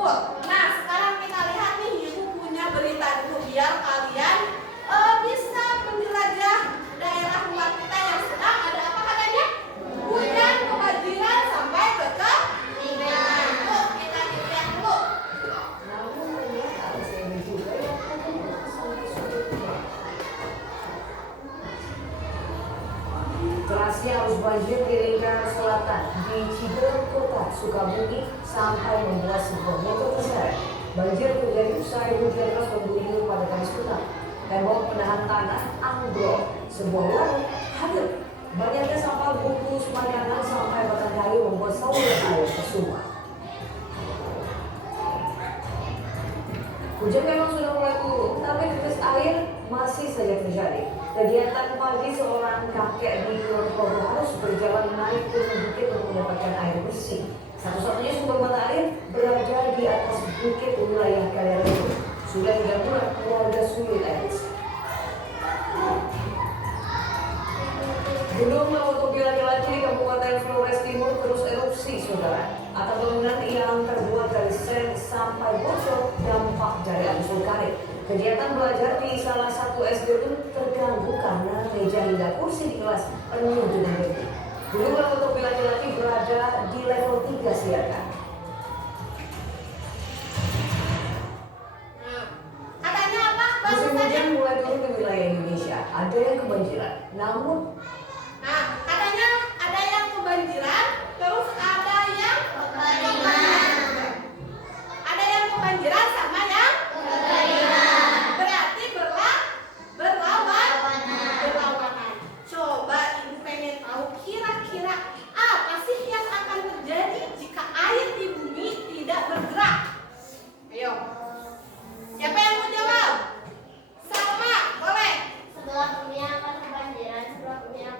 Betul. Nah, sekarang kita lihat nih, Ibu punya berita dulu biar kalian bisa menjelajah daerah luar kita yang sedang ada apa katanya? Hujan, kebanjiran, sampai kekeringan. Tuh, kita lihat dulu. Derasnya arus banjir di lingkaran selatan di Ciberem Kota Sukabumi sampai membuat sebuah motor terseret. Banjir terjadi usai hujan deras mengguyur pada Kamis petang. Tembok penahan tanah ambrol, sebuah warung hancur. Banyaknya sampah bungkus makanan sampai batang kayu membuat saluran air tersumbat. Hujan memang sudah mulai turun, tapi krisis air masih saja terjadi. Kegiatan pagi seorang kakek di Purwokerto harus berjalan naik turun bukit untuk mendapatkan air bersih. Satu-satunya sumber mata air berada di atas bukit wilayah Kaliarejo. Sudah 3 bulan keluarga sulit air bersih. Gunung Lawatobi laki-laki di Kabupaten Flores Timur terus erupsi, saudara. Atap bangunan yang terbuat dari seng sampai bocor dampak dari abu vulkanik. Kegiatan belajar di salah satu SD pun terganggu karena meja hingga kursi di kelas penuh dengan debu. Gunung Lawatobi laki-laki berada di level 3 siaga. Katanya apa? Musim hujan mulai turun di wilayah Indonesia. Ada yang kebanjiran, namun katanya ada yang kebanjiran, terus ada yang kekeringan. Ada yang kebanjiran sama yang kekeringan. Berarti berlawanan. Coba Ibu pengen tahu kira-kira apa sih yang akan terjadi jika air di bumi tidak bergerak? Ayo. Siapa yang mau jawab? Salma, boleh. Sebelah bumi akan kebanjiran, sebelah bumi akan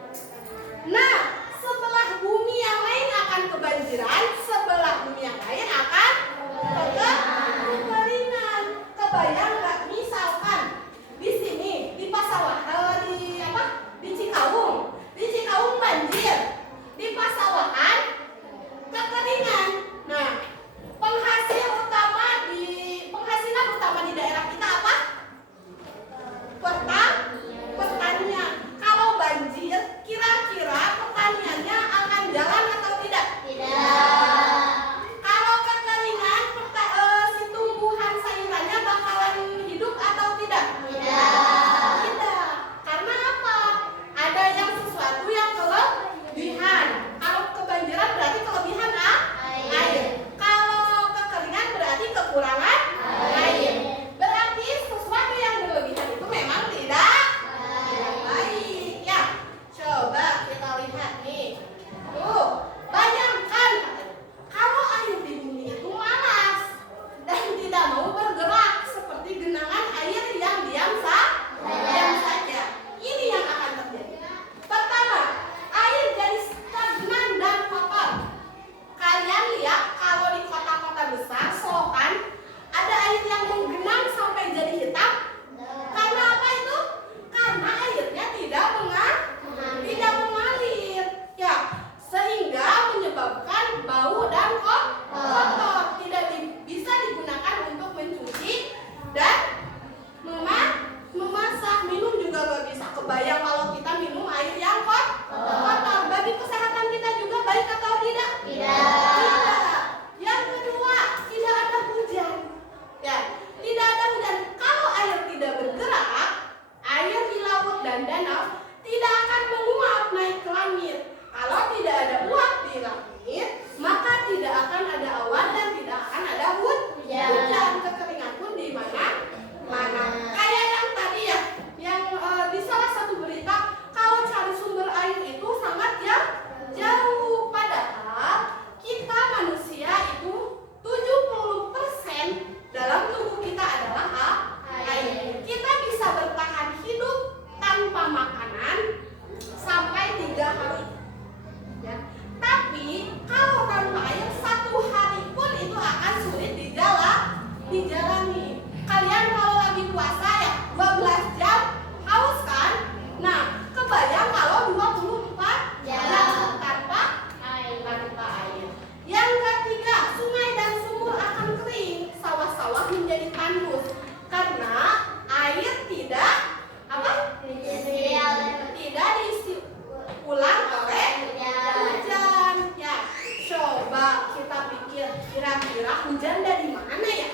hujan dari mana ya?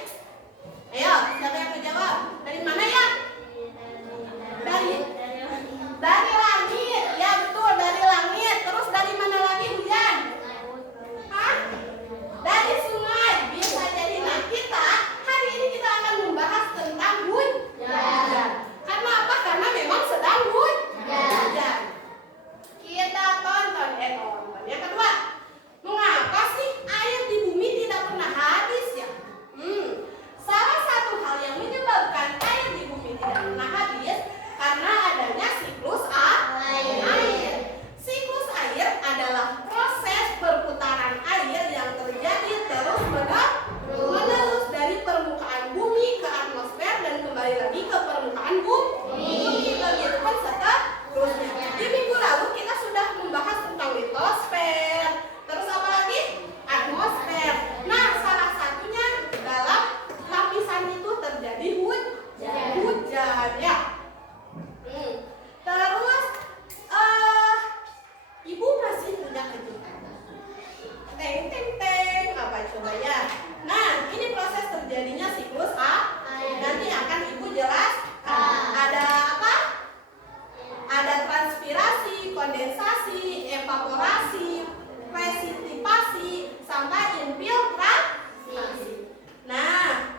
Ayo, siapa yang menjawab? Dari mana ya? Dari langit. Ya betul, dari langit. Terus dari mana lagi hujan? Hah? Dari sungai. Bisa jadi. Nah, hari ini kita akan membahas tentang hujan. Karena apa? Karena memang sedang hujan. Kita tonton. Yang kedua, mengapa sih air di bumi tidak pernah habis ya? Salah satu hal yang menyebabkan air di bumi tidak pernah habis karena adanya siklus air. Siklus air adalah proses perputaran air yang terjadi terus-menerus dari permukaan bumi ke atmosfer dan kembali lagi ke permukaan bumi. Begitupun seterusnya. Di minggu lalu kita sudah membahas tentang litosfer. Terus apa lagi? Atmosfer. Nah, salah satunya dalam lapisan itu terjadi hujan ya. Terus ibu masih punya kejutan. Teng apa coba ya? Nah, ini proses terjadinya siklus air. Nanti akan ibu jelaskan. Ada apa? Ada transpirasi, kondensasi, evaporasi, presipitasi, sampai infiltrasi. Nah,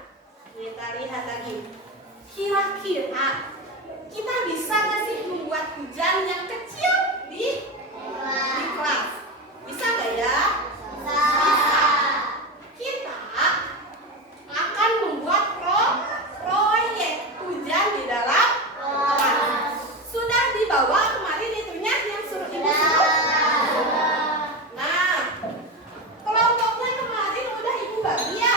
kita lihat lagi. Kira-kira kita bisa nggak sih membuat hujan yang kecil di kelas? Bisa nggak ya? Bisa. Kita akan membuat proyek hujan di dalam kelas. Sudah dibawa kemarin itunya yang suruh ibu suruh? Nah, kelompoknya kemarin udah ibu bagi ya?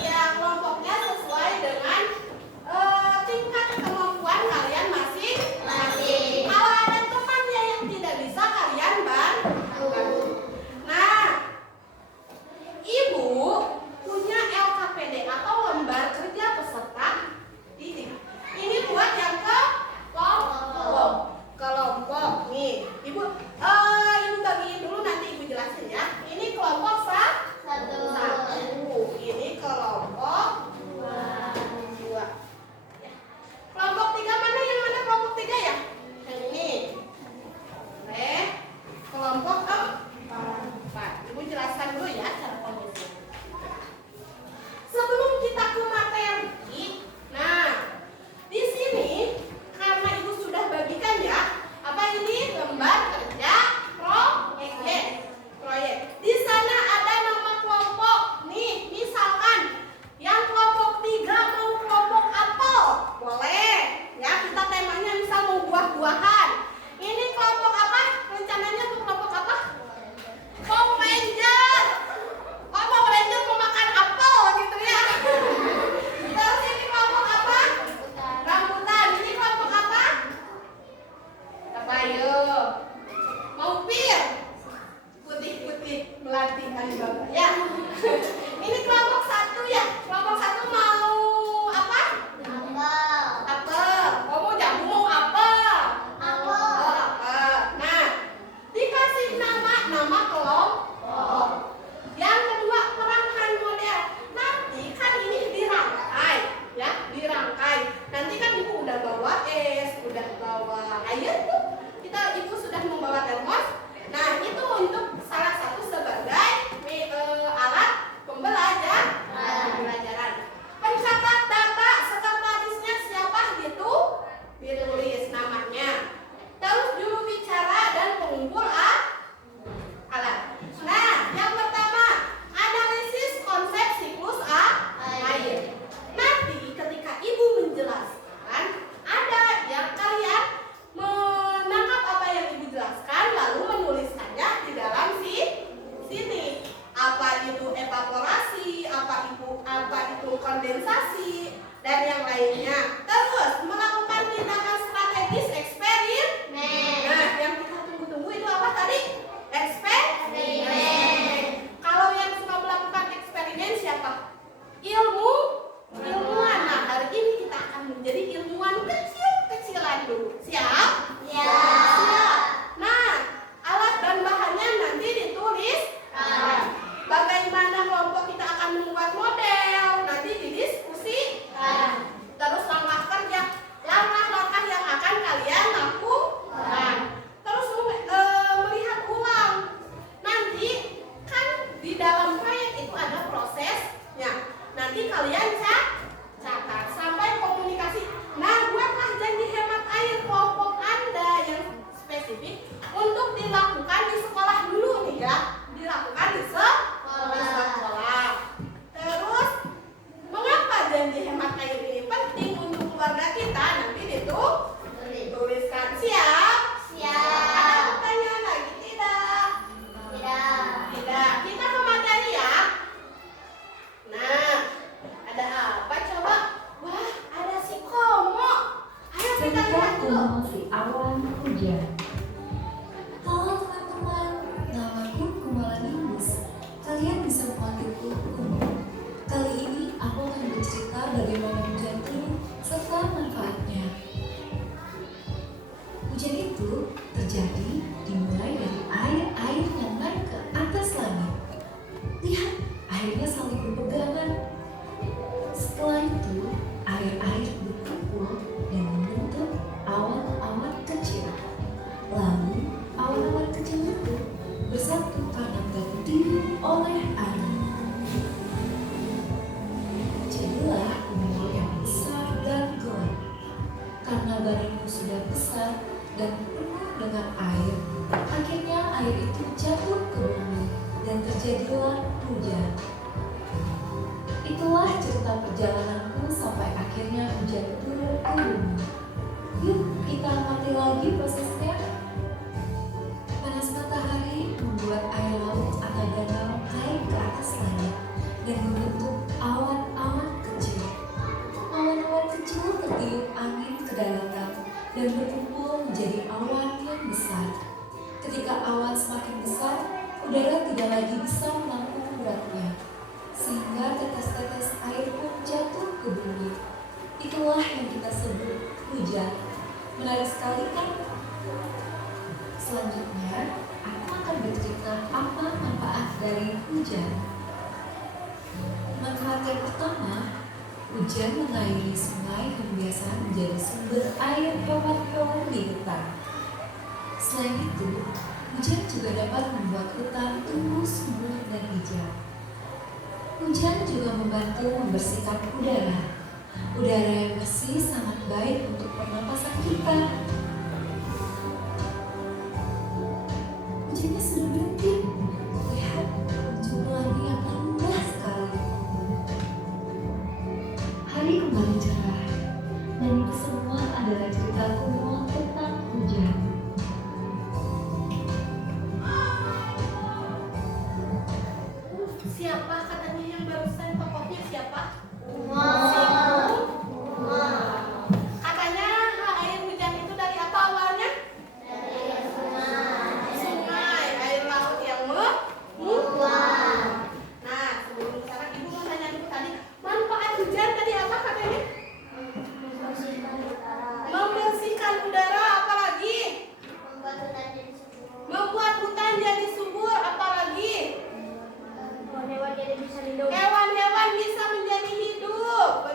Ya, kelompoknya sesuai dengan tingkat kemampuan kalian masing-masing. Kalau ada temannya yang tidak bisa, kalian bantu. Nah, ibu punya LKPD atau lembar kerja peserta didik. Ini buat yang kelompok. Nih, ibu bagiin dulu, nanti ibu jelasin ya. Ini kelompok satu. Ini kelompok dua. Kelompok 3 mana? Yang mana kelompok 3 ya? Yang ini. Oke. Kelompok 4. Ibu jelaskan dulu ya cara pembuatan. Sebelum kita ke materi, nah, di sini karena ibu sudah bagikan ya, apa ini? Lembar kerja proyek. Di sana ada nama kelompok. Nih, misalkan yang kelompok 3 mau kelompok apel, boleh. Ya, kita temanya misal mau buah-buahan. Ini kelompok apa? Rencananya tuh kelompok apa? Power Ranger. Oh, Power Ranger mau makan apel gitu ya. Terus ini kelompok apa? Rambutan. Ini kelompok apa? Apa yuk? Mau pir? Putih melati Alibaba ya. Ini kelompok 1 ya. Kelompok 1 mau apa? Apel. Oh, mau jamu, mau apel. Oh, apel. Nah, dikasih nama kelompok. Yang kedua, perangkat model. Nanti kan ini dirangkai. Nanti kan ibu udah bawa es, udah bawa air tuh. Ibu sudah membawa termos. Nah, itu untuk salah satu sebagai alat pembelajaran. Pencatat data, sekretarisnya siapa gitu? Ditulis namanya. Terus juru bicara dan pengumpul alat. Nah, yang pertama, analisis konsep siklus air. Nanti ketika ibu menjelaskan, ada yang kalian menangkap apa yang ibu jelaskan, lalu menuliskannya di dalam sini. Apa itu evaporasi, apa itu kondensasi, dan yang lainnya. Terus melakukan tindakan strategis eksperimen. Nah, yang kita tunggu-tunggu itu apa tadi? Eksperimen. Kalau yang suka melakukan eksperimen siapa? Ilmuwan. Nah, hari ini kita akan menjadi ilmuwan kecil-kecilan dulu. Siap? Siap. Nah, alat dan bahannya nanti ditulis. Bagaimana kelompok kita akan membuat ada prosesnya. Nanti kalian catat sampai komunikasi. Nah, buatlah janji hemat air kelompok Anda yang spesifik untuk dilakukan di sekolah dulu nih ya. Dilakukan di sekolah. Terus, mengapa janji hemat air ini penting untuk keluarga kita? Nanti dituliskan. Siap? Ada pertanyaan lagi? Tidak. Kita ke materi ya. Nah, ada apa coba? Wah, ada si Komo. Ayo kita lihat dulu. Si awan hujan. Halo teman-teman, namaku Kumalaningus. Kalian bisa memanggilku Kumo. Kali ini aku akan bercerita bagaimana hujan itu serta manfaatnya. Hujan itu terjadi dimulai dari air-air yang naik ke atas langit. Lihat, airnya saling berpegangan. Setelah itu, air-air berkumpul dan membentuk awan-awan kecil. Lalu, awan-awan kecil itu bersatu karena tertiup oleh angin. Jadilah gunung yang besar dan gelap. Karena badanmu sudah besar dan penuh dengan air, akhirnya air itu jatuh ke bumi dan terjadilah hujan. Itulah cerita perjalananku sampai akhirnya hujan turun ke bumi. Yuk kita amati lagi prosesnya. Panas matahari membuat air laut atau danau naik ke atas langit dan membentuk awan-awan kecil. Awan-awan kecil tertiup angin ke daratan dan berkumpul menjadi awan yang besar. Ketika awan semakin besar, udara tidak lagi bisa menampung beratnya, sehingga tetes-tetes air pun jatuh ke bumi. Itulah yang kita sebut hujan. Menarik sekali kan? Selanjutnya, aku akan bercerita apa manfaat dari hujan. Manfaat yang pertama, hujan mengairi sungai yang biasa menjadi sumber air hewan-hewan di hutan. Selain itu, hujan juga dapat membuat hutan tumbuh subur dan hijau. Hujan juga membantu membersihkan udara. Udara yang bersih sangat baik untuk pernapasan kita. Hujannya sudah berhenti. Lihat, jumlahnya yang indah sekali. Hari kembali cerah, dan itu semua adalah cerita Kumo tentang hujan. Siapa katanya yang barusan tokohnya siapa? Katanya air hujan itu dari apa awalnya? Sungai, air laut yang menguap. Nah, sebelum sana ibu mau tanya dulu tadi manfaat hujan tadi apa katanya? Membersihkan udara, apalagi? Membuat hutan jadi subur, apalagi? Hewan-hewan bisa menjadi hidup.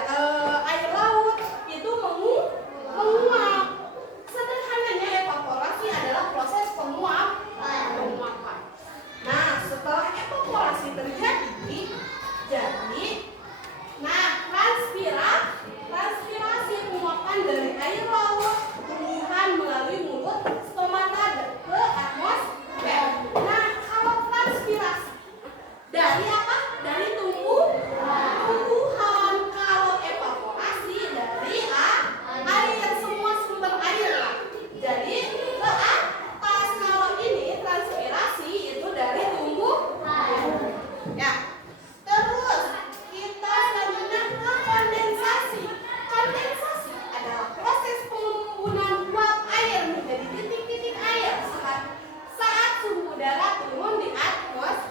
air laut itu menguap. Sederhananya evaporasi adalah proses penguapan. Nah, setelah evaporasi terjadi, transpirasi penguapan dari air laut tumbuhan melalui mulut stomata ke atmosfer. Nah, kalau transpirasi dari apa? Dari tumbuhan. Kalau evaporasi dari air, semua sumber air lah. Jadi ke atas. Kalau ini transpirasi itu dari tumbuhan. Ya. Terus kita selanjutnya ke kondensasi. Kondensasi adalah proses pengumpulan uap air menjadi titik-titik air saat suhu udara turun di atmosfer.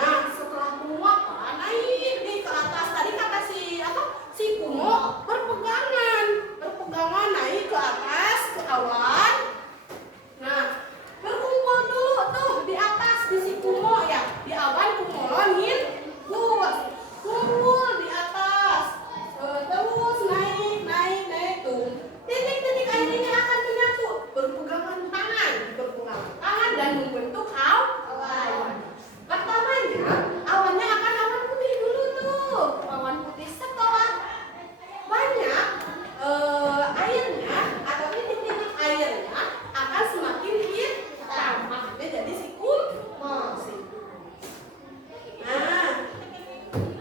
Nah, setelah penguapan naik ke atas, tadi kata si Kumo berpegangan naik ke atas ke awan. Nah, berkumpul dulu tuh di atas di si Kumo ya, di awan kumolonin kumpul di atas. Terus naik tuh. Titik-titik air ini akan menyatu, berpegangan tangan dan membentuk awan. Pertamanya awannya akan awan putih dulu tuh. Awan putih setelah banyak airnya atau titik-titik airnya akan semakin hitam. Maksudnya jadi si Kumo. Nah,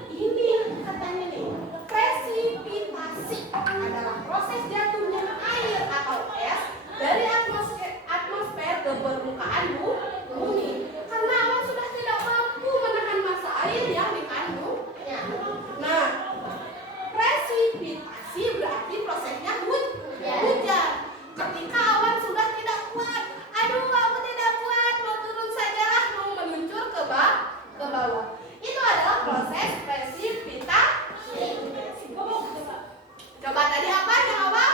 ini katanya nih, presipitasi adalah proses jatuhnya air atau es dari atmosfer ke permukaan bumi karena awan sudah tidak mampu menahan massa air yang dikandungnya. Nah, presipitasi berarti prosesnya hujan. Ketika awan sudah tidak kuat, aduh aku tidak kuat, mau turun sajalah, mau meluncur ke bawah. Itu adalah proses presipitasi. Coba tadi apa yang apa?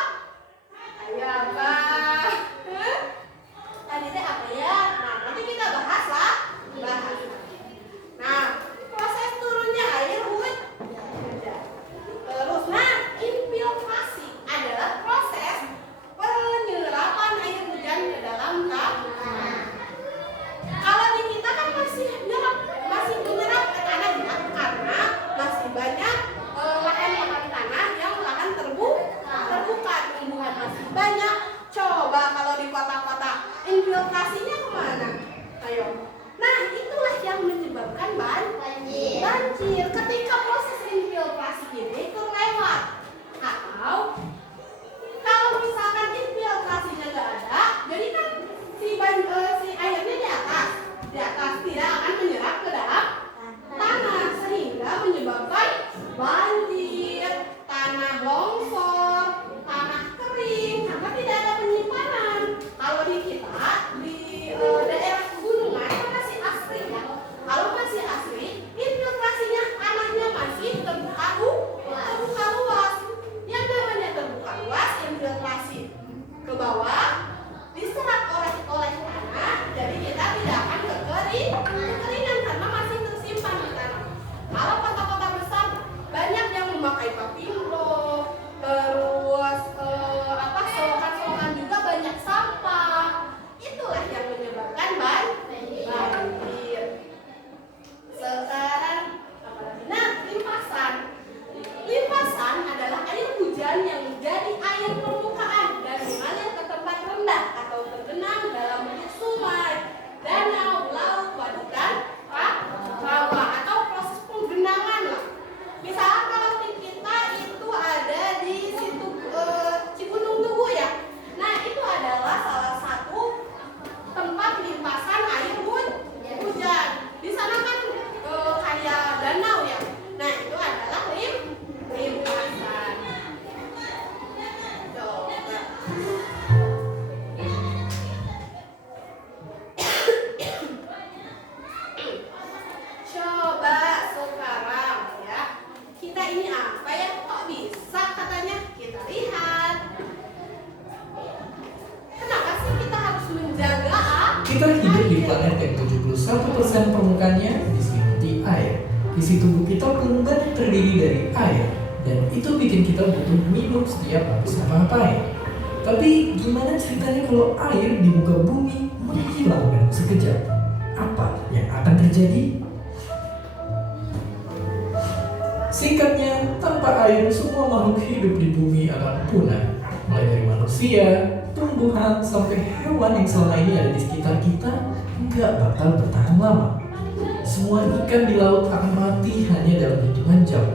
Ayo apa? Tadi teh apa ya? Nah, nanti kita bahas. Nah, proses turunnya air hujan. Terus, infiltrasi adalah proses penyerapan air hujan ke dalam tanah. Kalau di kita kan masih menyerap ke tanah ya, karena masih banyak lahan tanah yang lahan terbuka, tumbuhan masih banyak. Coba kalau di kota-kota infiltrasinya kemana? Ayo. Nah, itulah yang menyebabkan banjir. Ketika proses infiltrasi ini terlewat, atau kalau misalkan infiltrasinya nggak ada, jadi kan si airnya di atas tidak akan menyerap ke dalam tanah sehingga menyebabkan banjir, tanah longsor, tanah kering karena tidak ada penyimpanan. Kalau di kita di daerah pegunungan itu masih asri ya. Kalau masih asri, infiltrasinya tanahnya masih terbuka luas. Yang namanya terbuka luas, infiltrasi ke bawah diserap oleh tanah, jadi kita tidak akan kekeringan karena masih tersimpan di tanah. Kalau kota-kota besar banyak yang memakai papindo, terus selokan-selokan juga banyak sampah. Itulah yang menyebabkan banjir. Sekarang apa lagi? Nah, limpasan adalah air hujan yang menjadi air permukaan dan mengalir ke tempat rendah atau tergenang dalam bentuk sungai, danau, laut, waduk, dan rawa atau proses penggenangan lah. Misalnya kalau di kita itu ada di situ Cigunung Tugu ya. Nah, itu adalah salah satu tempat limpasan air hujan. Di sana kan kayak danau ya. Nah, itu adalah limpasan. Coba sekarang ya, kita ini apa ya? Kok bisa katanya? Kita lihat. Kenapa sih kita harus menjaga Kita hidup di planet yang 71% permukaannya diselimuti air. Isi tubuh kita pun banyak terdiri dari air. Dan itu bikin kita butuh minum setiap habis ngapa-ngapain. Tapi gimana ceritanya kalau air di muka bumi menghilang dalam sekejap? Apa yang akan terjadi? Singkatnya, tanpa air semua makhluk hidup di bumi akan punah. Mulai dari manusia, tumbuhan, sampai hewan yang selama ini ada di sekitar kita nggak bakal bertahan lama. Semua ikan di laut akan mati hanya dalam hitungan jam.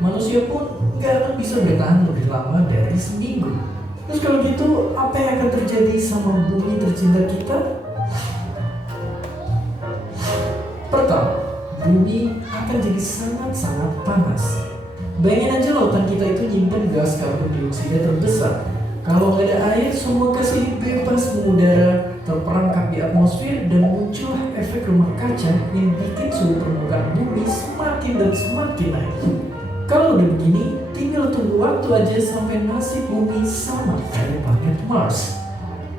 Manusia pun nggak akan bisa bertahan lebih lama dari seminggu. Terus kalau gitu, apa yang akan terjadi sama bumi tercinta kita? Pertama, bumi akan jadi sangat-sangat panas. Bayangin aja lautan kita itu nyimpen gas karbon dioksida terbesar. Kalau nggak ada air, semua gas ini bebas mengudara, terperangkap di atmosfer, dan muncullah efek rumah kaca yang bikin suhu permukaan bumi semakin dan semakin naik. Kalau udah begini, tinggal tunggu waktu aja sampai nasib bumi sama kayak planet Mars.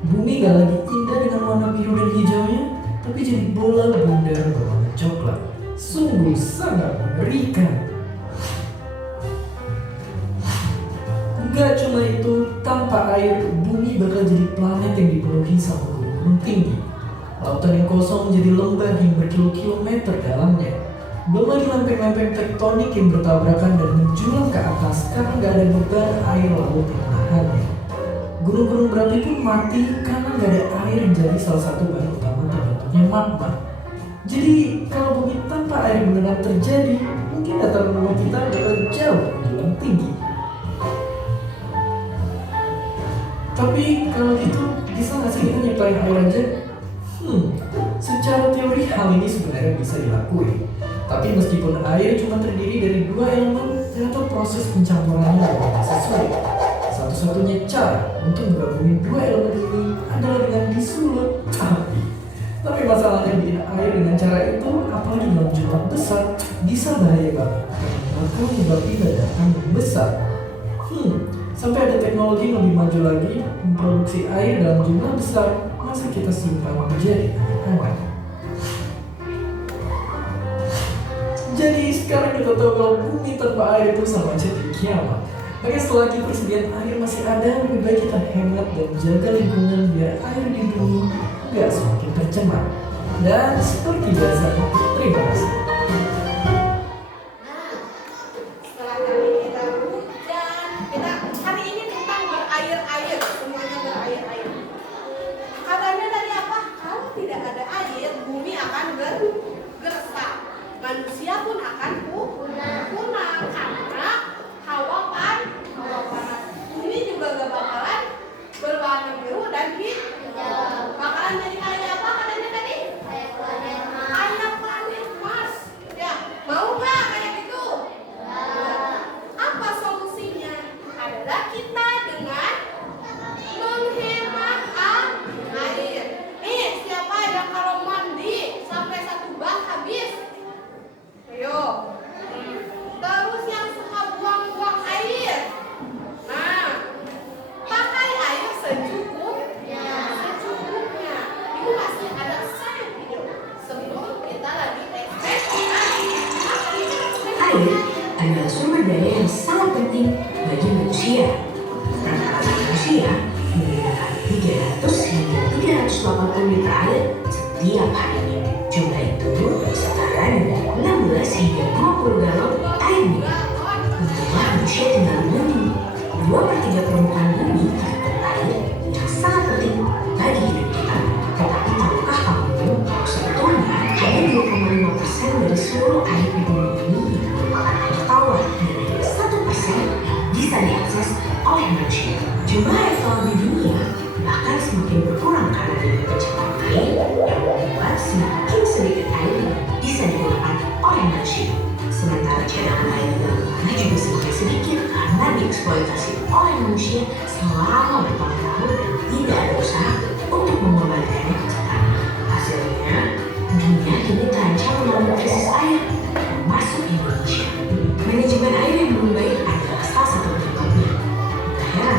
Bumi gak lagi indah dengan warna biru dan hijaunya, tapi jadi bola bundar berwarna coklat. Sungguh sangat mengerikan. Gak cuma itu, tanpa air, bumi bakal jadi planet yang dipenuhi sama gunung-gunung tinggi. Lautan yang kosong menjadi lembah yang berkilo-kilometer dalamnya. Belum lagi lempeng-lempeng tektonik yang bertabrakan dan menjulang ke atas karena gak ada beban air laut yang menahannya. Gunung-gunung berapi pun mati karena gak ada air yang jadi salah satu bahan utama terbentuknya magma. Jadi kalau bumi tanpa air beneran terjadi, mungkin dataran rumah kita bakal jauh menjulang tinggi. Tapi kalau gitu, bisa nggak sih kita nyiptain air aja? Secara teori hal ini sebenarnya bisa dilakuin. Tapi meskipun air cuma terdiri dari dua elemen, ternyata proses pencampurannya biasa sulit. Satu-satunya cara untuk menggabungin dua elemen ini adalah dengan disulut Tapi masalahnya bikin air dengan cara itu, apalagi dalam jumlah besar, bisa bahaya banget. Maka menyebabkan ledakan yang besar. Sampai ada teknologi yang lebih maju lagi, memproduksi air dalam jumlah besar, masa kita simpan menjadi anak-anak. Jadi sekarang kita tahu kalau bumi tanpa air itu sama aja di kiamat. Makanya selagi persediaan air masih ada, lebih baik kita hemat dan jaga lingkungan biar air di bumi nggak semakin tercemar. Dan seperti biasa, terima kasih. Setelah kali kita hujan, kita hari ini tentang berair-air, semuanya berair-air. Katanya tadi apa? Kalau tidak ada air, bumi akan bergerak. Manusia pun akan punah karena hawa panas. Bumi juga gak bakalan berwarna biru dan hijau. Bakalan jadi kayak apa katanya tadi? Kayak planet Mars. Ya, mau nggak kayak gitu? Apa solusinya? Adalah kita dengan menghemat air. Nih, siapa yang kalau mandi sampai satu bak habis? Ayo. Terus yang suka buang-buang air. Nah, pakai air secukupnya. Itu masih ada sayang video sebelum kita lagi Air adalah sumber daya yang sangat penting bagi manusia. Rata-rata manusia menggunakan 300 hingga 380 liter air setiap harinya. Jumlah itu setara dengan 16 hingga 20 galon air minum. Untunglah manusia tinggal di bumi. 2/3 permukaan bumi tertutup air yang sangat penting bagi hidup kita. Tetapi tahukah kamu, sebetulnya hanya 2,5% dari seluruh air di bumi ini yang merupakan air tawar dan hanya 1% bisa diakses oleh manusia. Jumlah air tawar di dunia bahkan semakin berkurang karena dengan pencemaran air yang membuat semakin sedikit air bisa digunakan oleh manusia. Sementara cadangan air di dalam tanah juga semakin sedikit karena dieksploitasi oleh manusia selama bertahun-tahun dan tidak ada usaha untuk mengembalikannya ke tanah. Hasilnya, dunia kini terancam mengalami krisis air, termasuk Indonesia. Manajemen air yang belum baik adalah salah satu penyebabnya. Tak heran,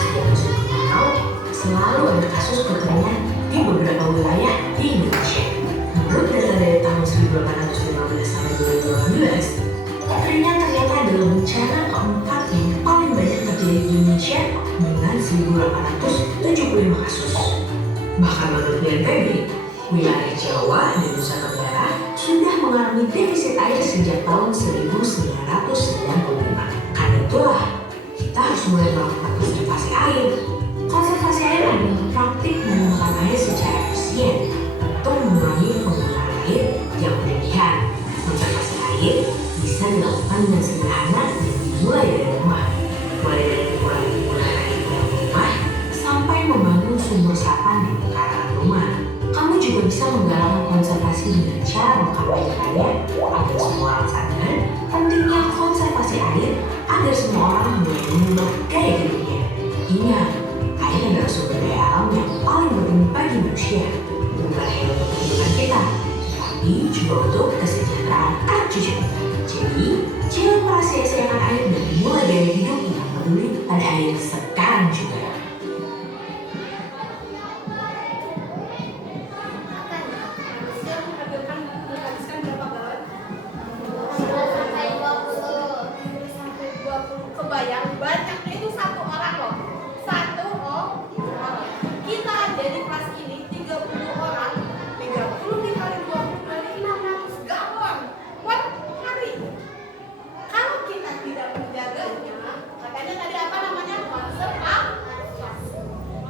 setiap musim kemarau selalu ada kasus kekeringan di beberapa wilayah di Indonesia. Menurut data dari tahun 1815 sampai 2018, kekeringan ternyata adalah bencana bencana keempat yang paling banyak terjadi di Indonesia dengan 1.875 kasus. Bahkan menurut BNPB, wilayah Jawa dan Nusa Tenggara sudah mengalami defisit air sejak tahun 1995. Karena itulah, kita harus mulai melakukan konservasi air. Konservasi air adalah praktik menggunakan air secara efisien untuk mengurangi penggunaan air yang berlebihan. Konservasi air bisa dilakukan dengan sederhana dan dimulai dari rumah. Mulai dari mengurangi penggunaan air dalam rumah sampai membangun sumur resapan di pekarangan rumah. Kamu juga bisa menggalakkan konservasi dengan cara mengkampanyekannya agar semua orang sadar pentingnya konservasi air agar semua orang mulai mengubah gaya hidupnya. Ingat, air adalah sumber daya alam yang paling penting bagi manusia, bukan hanya untuk kehidupan kita, tapi juga untuk kesejahteraan anak cucu kita. Jadi, jangan pernah sia-siakan air dan mulai gaya hidup yang peduli pada air sekarang juga. Manusia menghabiskan berapa galon? 10 sampai 20. Kebayang banyaknya itu satu orang loh. Satu orang. Kita aja di kelas ini 30 orang. 30 dikali 20 dari 600 galon. Per hari. Kalau kita tidak menjaganya, katanya tadi apa namanya? Konservasi.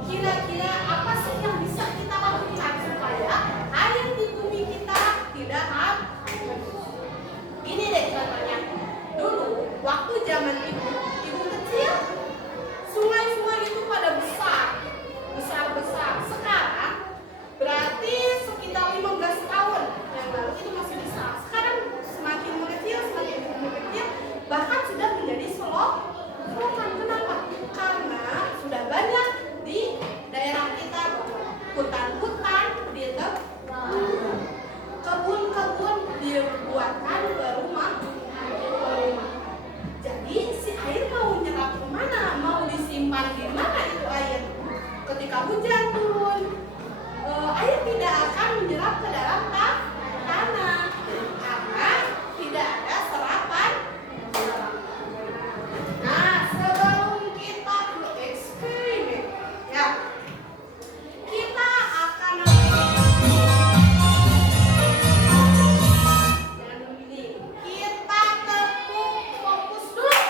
Kira-kira apa sih yang bisa kita lakukan supaya air di bumi kita tidak habis? Ini deh contohnya. Dulu waktu zaman ibu kecil, sungai-sungai itu pada besar. Sekarang berarti sekitar 15 tahun yang lalu itu masih besar. Sekarang semakin mengecil, bahkan sudah menjadi selokan. Kenapa? Karena sudah banyak di daerah kita hutan-hutan ditebang, kebun-kebun dibuatkan ke rumah. Jadi si air mau nyerap kemana? Mau disimpan di mana itu air? Ketika hujan turun, air tidak akan menyerap ke dalam tanah karena tidak ada serapan. Nah, sebelum kita bereksperimen, ya, kita akan kita tepuk fokus dulu.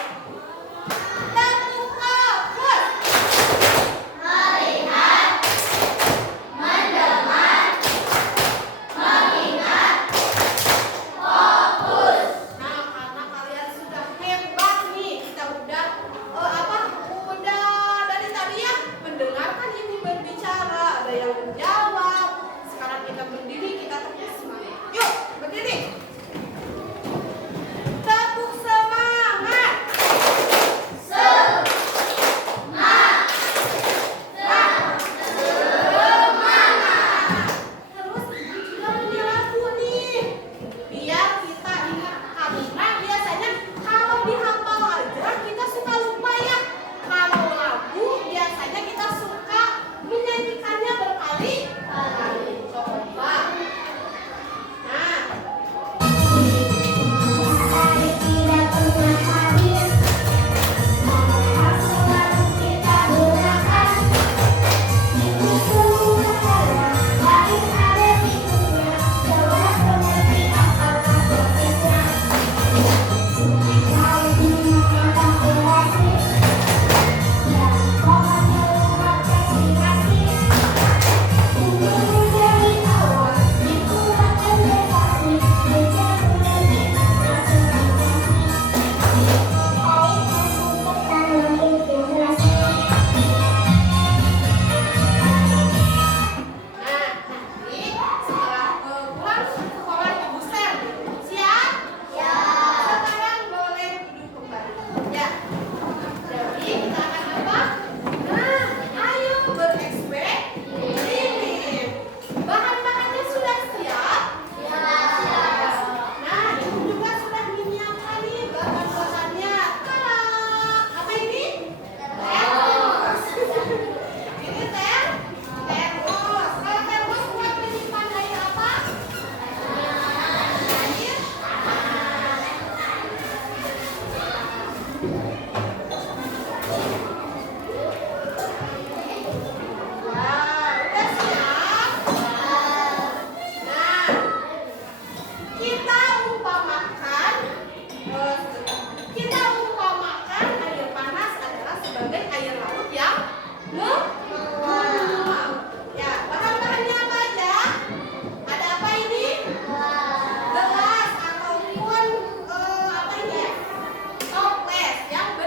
Tepuk fokus. Melihat, mendengar, mengingat. Wah, udah siap? Nah, kita umpamakan air panas adalah sebagai air laut yang menguap. Ya, bahan-bahannya apa aja? Ada apa ini? Gelas ataupun apa ini ya? Toples yang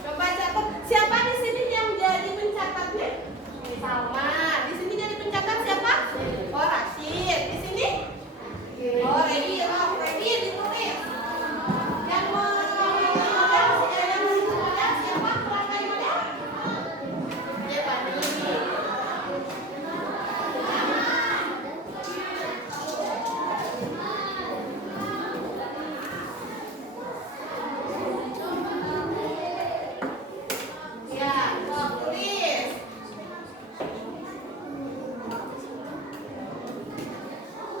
Coba catat, siapa di sini yang jadi pencatatnya? Salma. Di sini jadi pencatat siapa? Oh, Rashid. Di sini? Oh, Redi. Oh, Redi ditulis. Yang model siapa? Pelanggan model? Ya, Pak. Ya, tulis.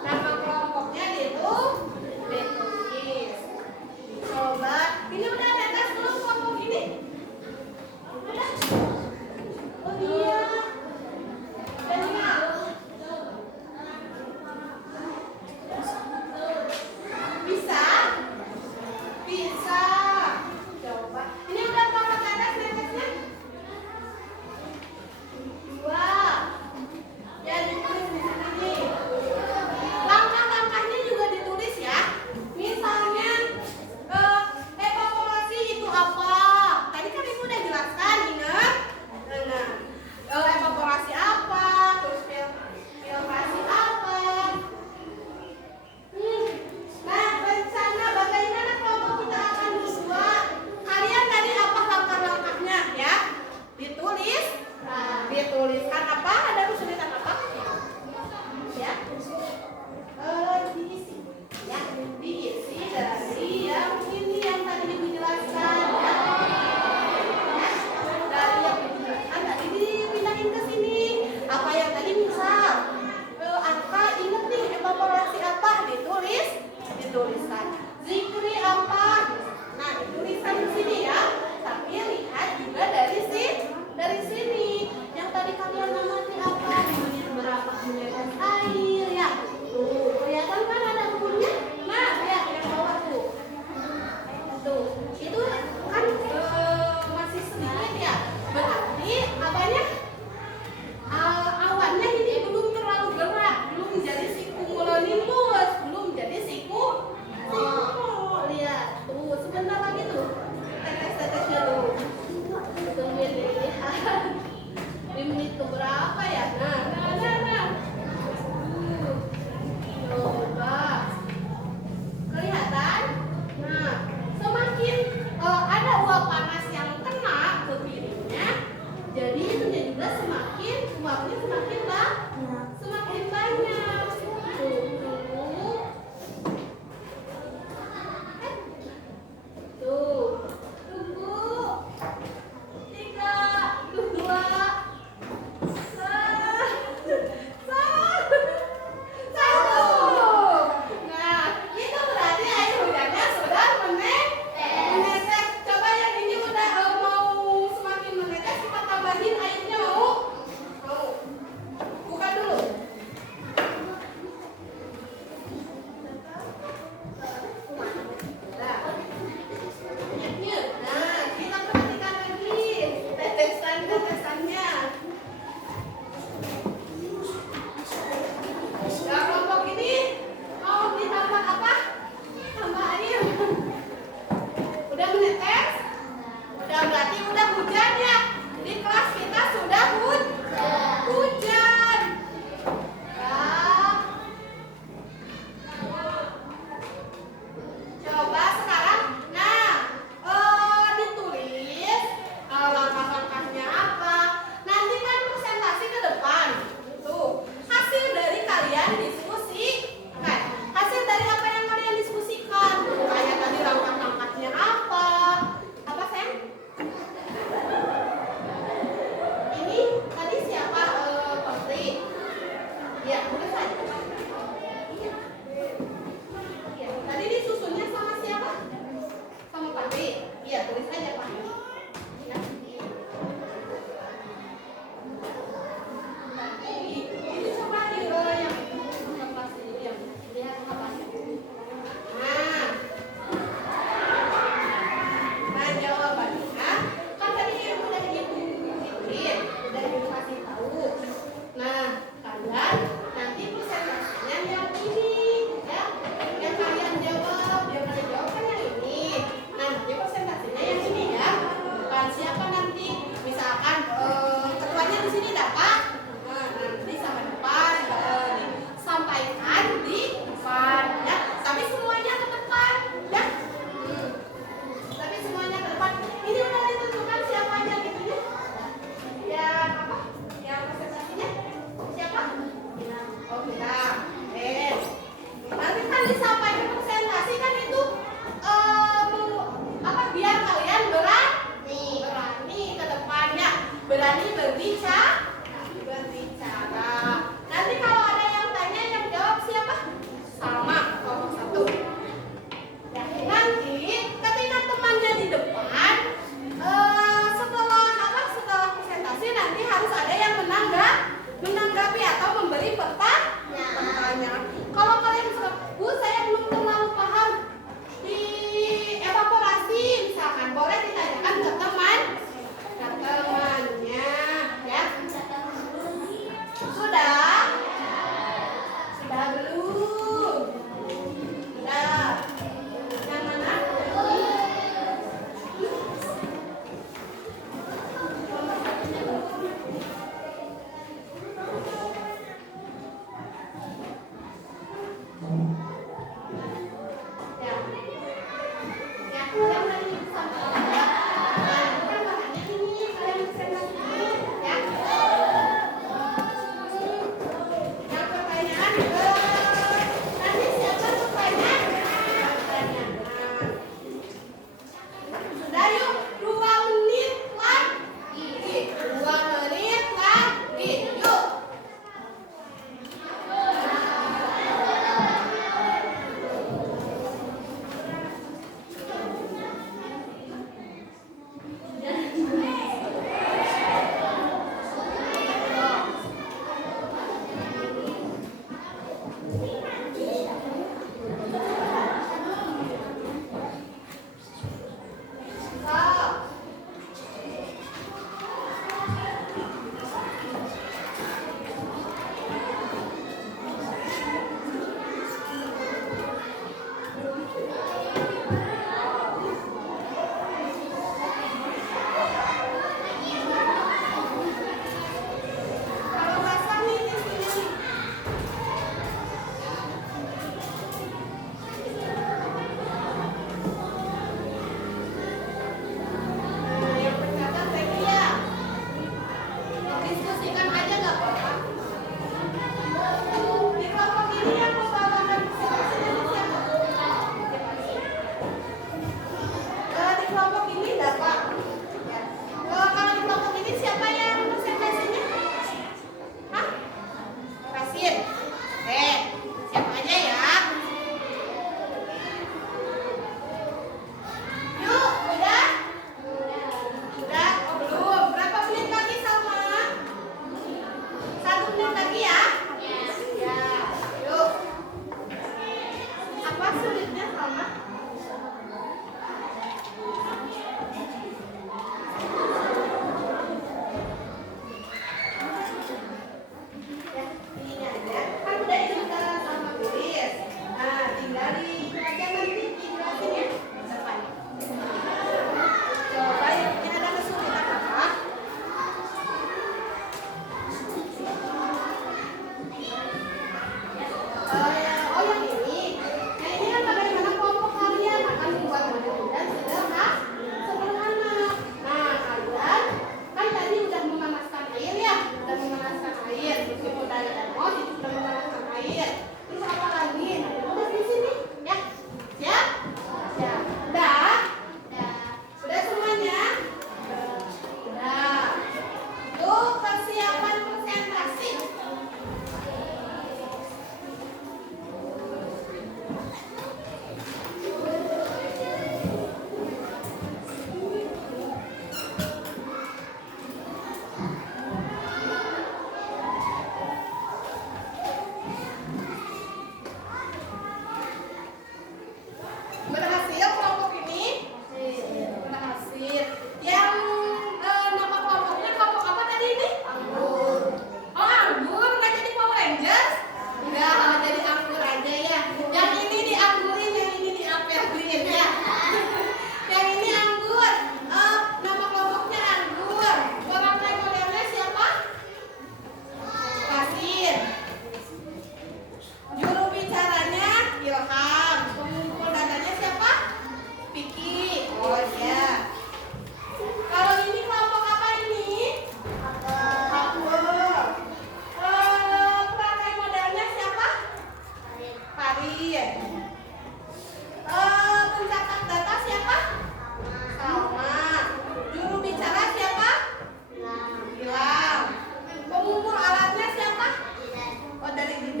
Nama kelompoknya ditulis. Coba, ini udah ada tes belum kelompok ini? Udah? Oh iya. Dan bisa? Bisa. Coba. Ini udah berapa tetes netesnya? 2. Ya ditulis di sini nih. Langkah-langkahnya juga ditulis ya. Misalnya evaporasi itu apa? Tadi kan ibu udah jelaskan, ingat? Nah, evaporasi apa? Terus filtrasi apa? Nah, rencana bagaimana kelompok kita akan membuat? Kalian tadi apa langkah-langkahnya ya? Ditulis. Dituliskan apa? Ada kesulitan apa? Ya. Diisi. Ya, diisi dari yang ini yang tadi ibu jelaskan ya. Ya. Dari yang ibu jelaskan tadi dipindahin ke sini. Apa yang tadi misal apa ingat nih evaporasi apa dituliskan. Zikri apa? Nah, dituliskan di sini ya. Tapi lihat juga dari sini. Yang tadi kalian amati apa? Berapa menetes air ya? Tuh, kelihatan kan ada ukurnya? Nah, lihat yang bawah tuh. Tuh, itu kan masih sedikit ya. Berarti apanya? Awannya ini belum terlalu gerak, belum jadi cumulonimbus, belum jadi lihat tuh sebentar lagi tuh tetes-tetesnya tuh. Tungguin dilihat di menit keberapa ya? Nah. Coba kelihatan? Nah, semakin ada uap panas yang kena ke piringnya, jadi itunya juga uapnya semakin banyak. Tuh, tunggu. 3, 2, 1. Nah, itu berarti air hujannya sudah menetes. Coba yang ini udah mau semakin menetes, kita tambahin airnya mau?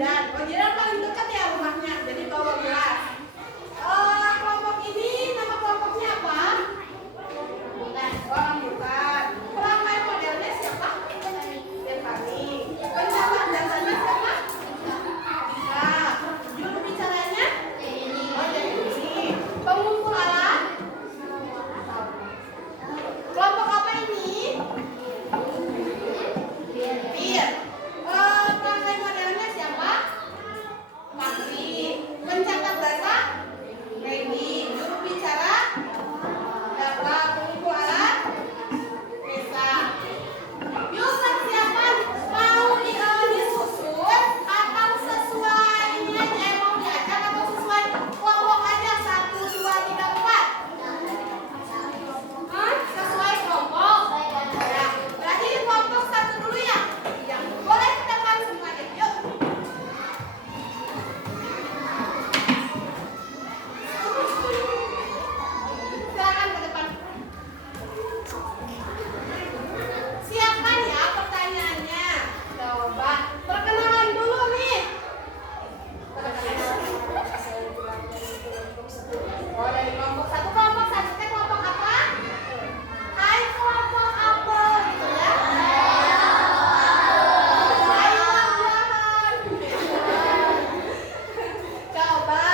Jidan. Oh, Jidan paling dekat ya rumahnya, jadi bawa gelas. Kelompok ini nama kelompoknya apa? Oh, bukan. Peramai modelnya siapa? Stefani. Pencatat dasarnya siapa? Nah, juru bicaranya? Oh, jadi ini. Pengumpul alat? Kelompok apa ini? Pir. Peramai modelnya siapa? Makri. Pencatat data? Reni. Juru bicara? Data. Pengumpul alat? Reza. Yuk persiapan mau disusun atau sesuai ini aja mau diajak atau sesuai kelompok aja 1, 2, 3, 4. Sesuai kelompok. Ya, berarti kelompok 1 dulu ya. Ya, boleh ke depan semuanya. Yuk. Silakan ke depan. Siapkan ya pertanyaannya. Coba perkenalan dulu nih. Oh, dari kelompok 1. Kelompok 1 teh kelompok apa? Hai kelompok apel gitu ya. Hai buah-buahan. Coba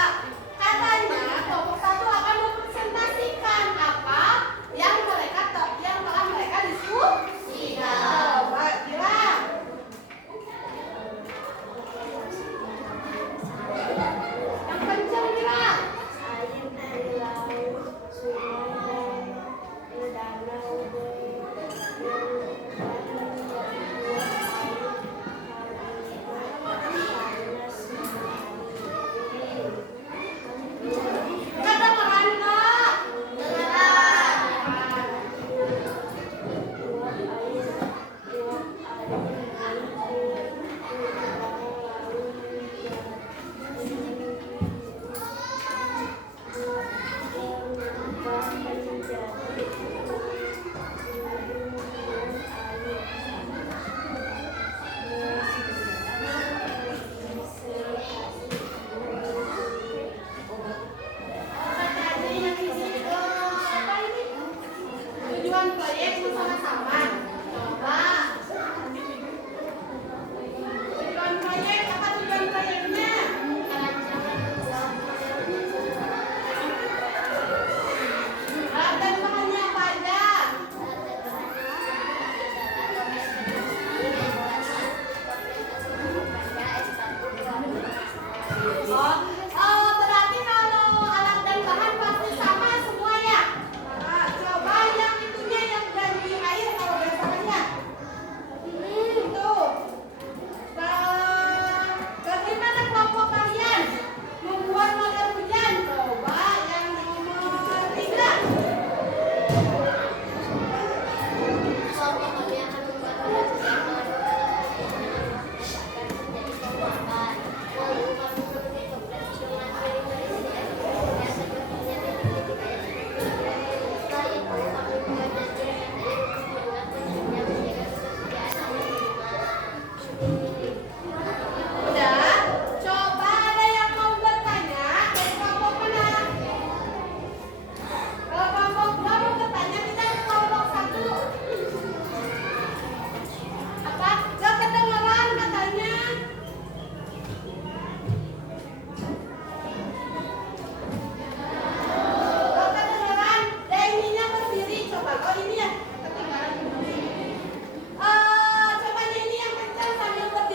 katanya kelompok 1 akan mempresentasikan apa yang telah mereka diskusikan. Coba bilang. Yang kencang bilang. Kedengeran nggak? Tujuan proyek bersama-sama. Coba. Tujuan proyek apa tujuan proyeknya? Alat dan bahannya apa aja? Berarti kalau alat dan bahan pasti sama semua ya? Nah, coba yang itunya yang dari air kalau biasanya. Tuh. Bagaimana kelompok kalian membuat model hujan? Coba yang nomor 3. Kelompok kami akan membuat model hujan lalu kami memberi koperasi dengan dan sepertinya setelah itu kami membuat janji dengan tentunya menjaga ketersediaan air Udah? Coba ada yang mau bertanya dari kelompok mana? Kalau kelompok 2 mau bertanya, kita ke kelompok 1. Apa? Gak kedengeran katanya. Gak kedengeran. Deninya berdiri. Coba. Oh ini ya. Ketinggalan. Coba Deni yang kencang sambil berdiri.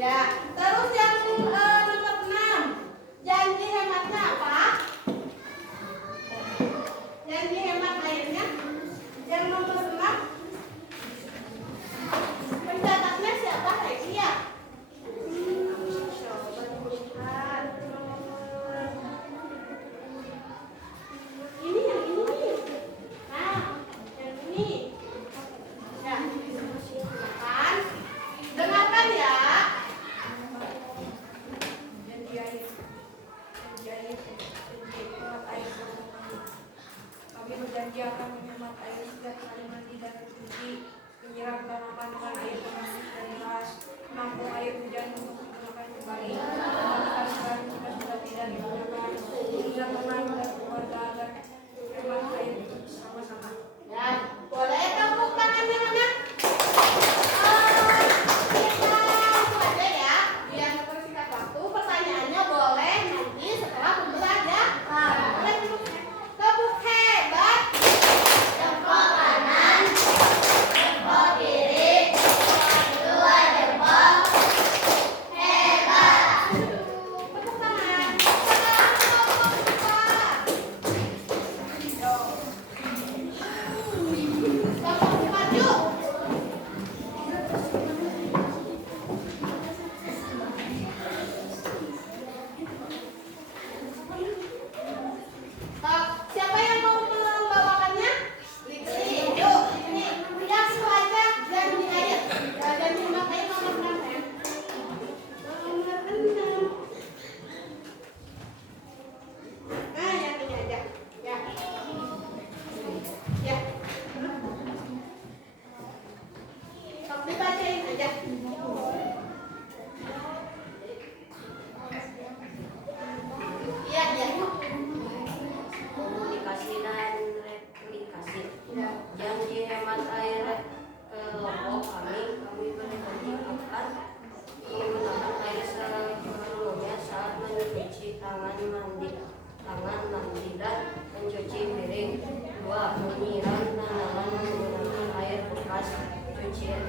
Ya, terus yang nomor 6. Janji hematnya apa? Janji hemat airnya. Yang nomor 6. Pencatatnya siapa? Regi ya? Coba lihat nomor. Ini yang ini nih. Nah, yang ini. Ya, silakan. Dengarkan ya. Janji air hemat air kami berjanji akan menghemat air setiap kali mandi dan mencuci, menyiram tanaman dengan air bersih dan deras, menampung air hujan untuk digunakan kembali, mengembalikan barang jika sudah tidak digunakan, hingga tenang dan keluarga agar hemat air sama-sama. Ya, boleh tepuk tangannya mana? Kita itu aja ya, biar mempersingkat waktu. Pertanyaannya boleh nanti setelah pembelajaran. Boleh tepuk hebat. Jempol kanan, jempol kiri, dua jempol. Hebat. Tepuk tangan. Sekarang kelompok maju. Siapa yang mau membawakannya? Yuk, ini yang selanjutnya janji air. Janji hemat air nomor 6 ya. Nomor 6. Nah, yang ini aja. Ya. Ya. Sok dibacain aja. Iya, iya. Komunikasi dan replikasi. Janji hemat air kelompok kami berjanji akan menggunakan air sepenuhnya saat mencuci tangan mandi dan mencuci piring. 2. Menyiram tanaman menggunakan air bekas cucian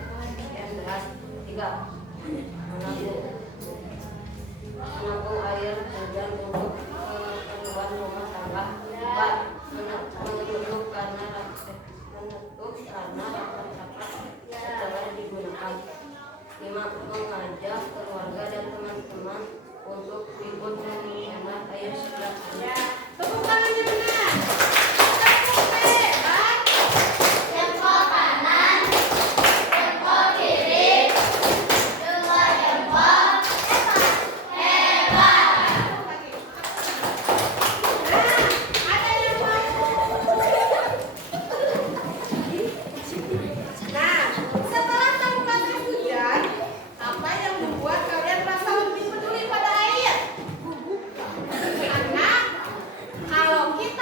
deras. 3. Menampung air hujan untuk keperluan rumah tangga. 4. Menutup karena rapat-rapat setelah digunakan. 5. Mengajak keluarga dan teman-teman untuk ikut menghemat air setiap hari. Tepuk tangannya benar. Tepuk hebat. Jempol kanan, jempol kiri, dua jempol. Hebat. Nah, ada yang mau. Nah, setelah melakukan hujan, apa yang membuat kalian merasa lebih peduli pada air? Karena kalau kita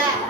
saja.